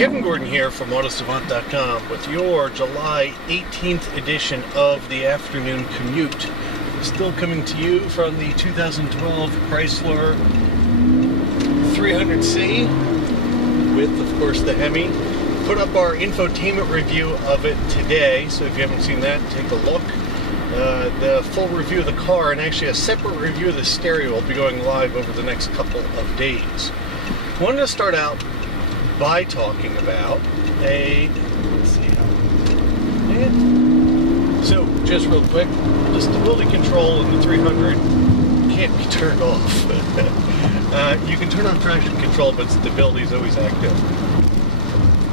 Kevin Gordon here from AutoSavant.com with your July 18th edition of the Afternoon Commute. Still coming to you from the 2012 Chrysler 300C with, of course, the Hemi. Put up our infotainment review of it today, so if you haven't seen that, take a look. The full review of the car and actually a separate review of the stereo will be going live over the next couple of days. I wanted to start out by talking about so just real quick, the stability control in the 300 can't be turned off. You can turn on traction control, but stability is always active.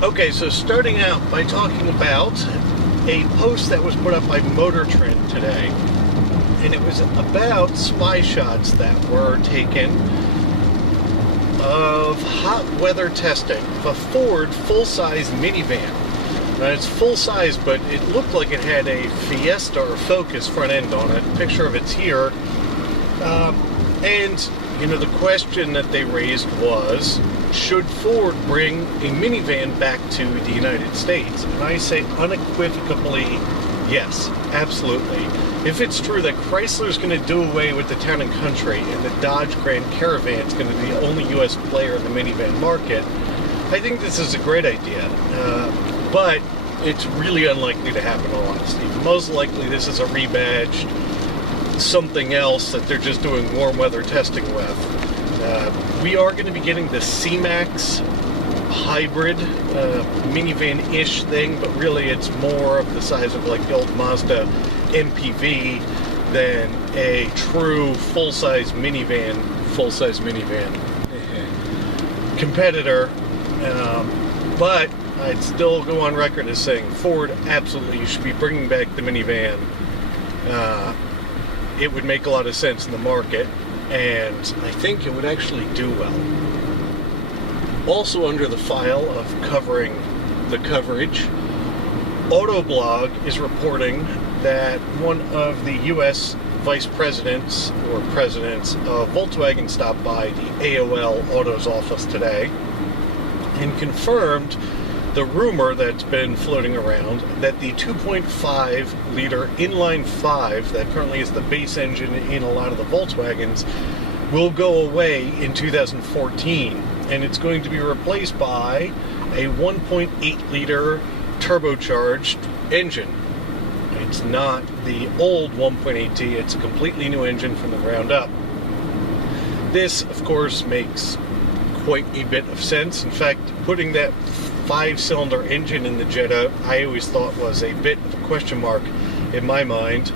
Okay, so starting out by talking about a post that was put up by Motor Trend today, and it was about spy shots that were taken of hot weather testing of a Ford full-size minivan. Now it's full-size, but it looked like it had a Fiesta or Focus front end on it. A picture of it's here. And, you know, the question that they raised was, should Ford bring a minivan back to the United States? And I say unequivocally, yes, absolutely. If it's true that Chrysler's going to do away with the Town & Country and the Dodge Grand Caravan is going to be the only U.S. player in the minivan market, I think this is a great idea. But it's really unlikely to happen, in all honesty. Most likely this is a rebadged something else that they're just doing warm weather testing with. We are going to be getting the C-Max hybrid minivan-ish thing, but really it's more of the size of like the old Mazda MPV than a true full-size minivan competitor. But I'd still go on record as saying Ford absolutely should be bringing back the minivan. It would make a lot of sense in the market, and I think it would actually do well. Also under the file of covering the coverage, Autoblog is reporting that one of the U.S. vice presidents or presidents of Volkswagen stopped by the AOL Autos office today and confirmed the rumor that's been floating around that the 2.5 liter inline 5 that currently is the base engine in a lot of the Volkswagens will go away in 2014, and it's going to be replaced by a 1.8 liter turbocharged engine. It's not the old 1.8T, it's a completely new engine from the ground up. This, of course, makes quite a bit of sense. In fact, putting that 5-cylinder engine in the Jetta, I always thought was a bit of a question mark in my mind.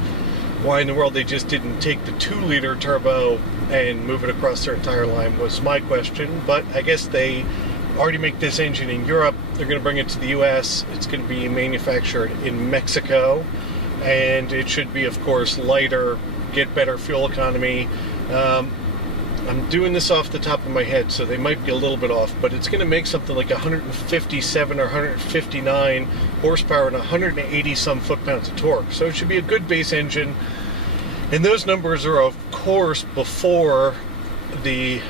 Why in the world they just didn't take the 2-liter turbo and move it across their entire line was my question, but I guess they already make this engine in Europe. They're going to bring it to the US. It's going to be manufactured in Mexico, and it should be, of course, lighter, get better fuel economy. I'm doing this off the top of my head, so they might be a little bit off, but it's going to make something like 157 or 159 horsepower and 180 some foot-pounds of torque. So it should be a good base engine. And those numbers are, of course, before the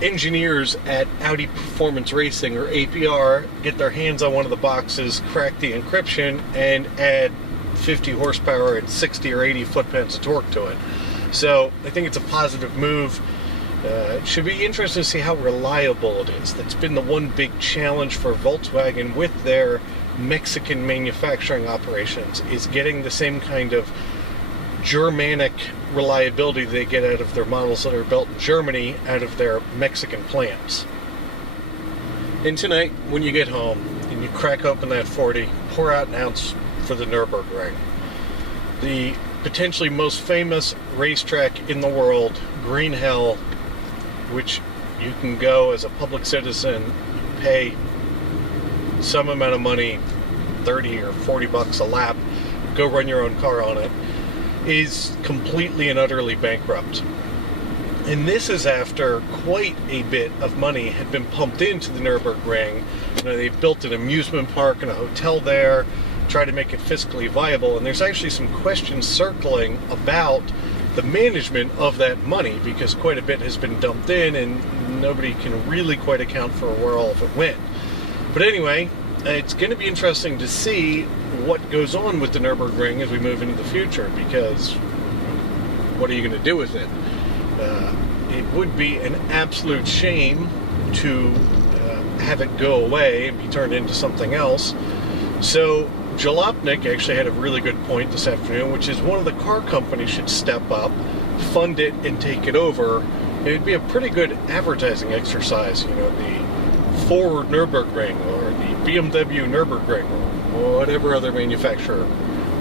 engineers at Audi Performance Racing, or APR, get their hands on one of the boxes, crack the encryption, and add 50 horsepower and 60 or 80 foot-pounds of torque to it. So I think it's a positive move. It should be interesting to see how reliable it is. That's been the one big challenge for Volkswagen with their Mexican manufacturing operations, is getting the same kind of Germanic reliability they get out of their models that are built in Germany out of their Mexican plants. And tonight, when you get home and you crack open that 40, pour out an ounce for the Nurburgring. The potentially most famous racetrack in the world, Green Hell, which you can go as a public citizen, pay some amount of money, 30 or 40 bucks a lap, go run your own car on it, is completely and utterly bankrupt. And this is after quite a bit of money had been pumped into the Nurburgring. You know, they built an amusement park and a hotel there, tried to make it fiscally viable, and there's actually some questions circling about the management of that money, because quite a bit has been dumped in and nobody can really quite account for where all of it went. But anyway, it's going to be interesting to see what goes on with the Nurburgring as we move into the future, because what are you going to do with it? It would be an absolute shame to have it go away and be turned into something else. So Jalopnik actually had a really good point this afternoon, which is one of the car companies should step up, fund it, and take it over. It'd be a pretty good advertising exercise, you know, the Ford Nurburgring or the BMW Nurburgring or whatever other manufacturer.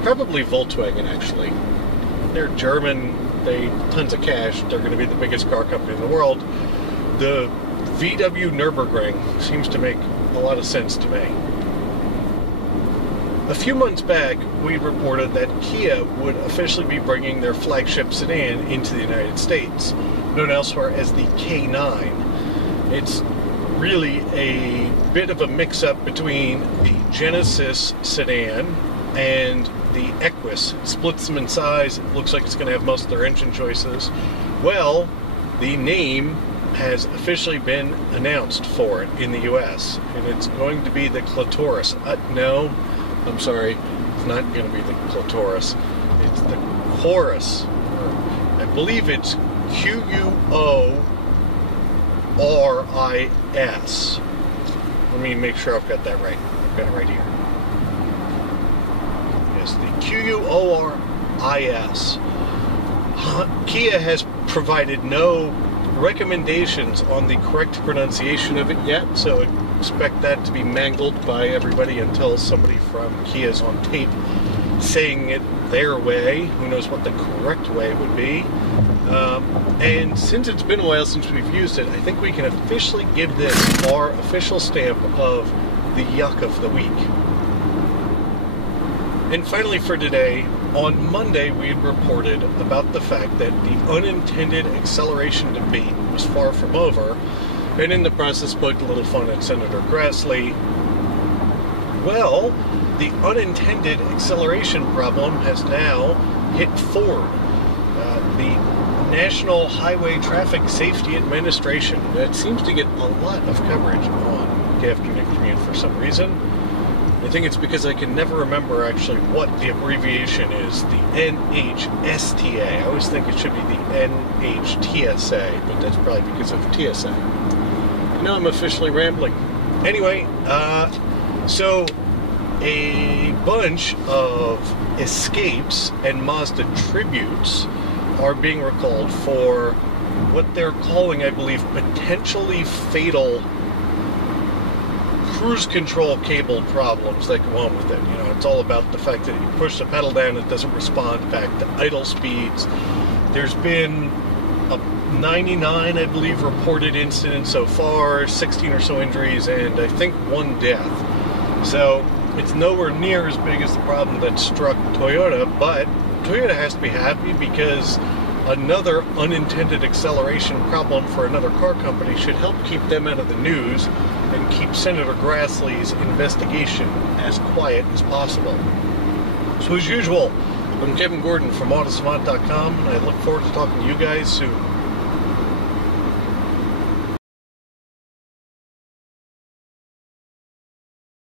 Probably Volkswagen, actually. They're German, they tons of cash, they're going to be the biggest car company in the world. The VW Nurburgring seems to make a lot of sense to me. A few months back, we reported that Kia would officially be bringing their flagship sedan into the United States, known elsewhere as the K9. It's really a bit of a mix-up between the Genesis sedan and the Equus. It splits them in size. It looks like it's going to have most of their engine choices. Well, the name has officially been announced for it in the US, and it's going to be the Quoris. No, I'm sorry, it's not going to be the Quoris. It's the Quoris. I believe it's Quoris. Let me make sure I've got that right. I've got it right here. Yes, the Quoris. Kia has provided no recommendations on the correct pronunciation of it yet, so expect that to be mangled by everybody until somebody from Kia is on tape saying it their way. Who knows what the correct way would be. And since it's been a while since we've used it, I think we can officially give this our official stamp of the yuck of the week. And finally for today, on Monday we had reported about the fact that the unintended acceleration debate was far from over, and in the process poked a little fun at Senator Grassley. Well, the unintended acceleration problem has now hit Ford. The National Highway Traffic Safety Administration, that seems to get a lot of coverage on the Afternoon Commute for some reason. I think it's because I can never remember actually what the abbreviation is, the NHSTA. I always think it should be the NHTSA, but that's probably because of TSA. Now I'm officially rambling. Anyway, so a bunch of Escapes and Mazda Tributes are being recalled for what they're calling, I believe, potentially fatal cruise control cable problems that go on with it. You know, it's all about the fact that you push the pedal down, it doesn't respond back to idle speeds. There's been a 99, I believe, reported incidents so far, 16 or so injuries, and I think 1 death. So it's nowhere near as big as the problem that struck Toyota, but Toyota has to be happy because another unintended acceleration problem for another car company should help keep them out of the news and keep Senator Grassley's investigation as quiet as possible. So as usual, I'm Kevin Gordon from Autosavant.com, and I look forward to talking to you guys soon.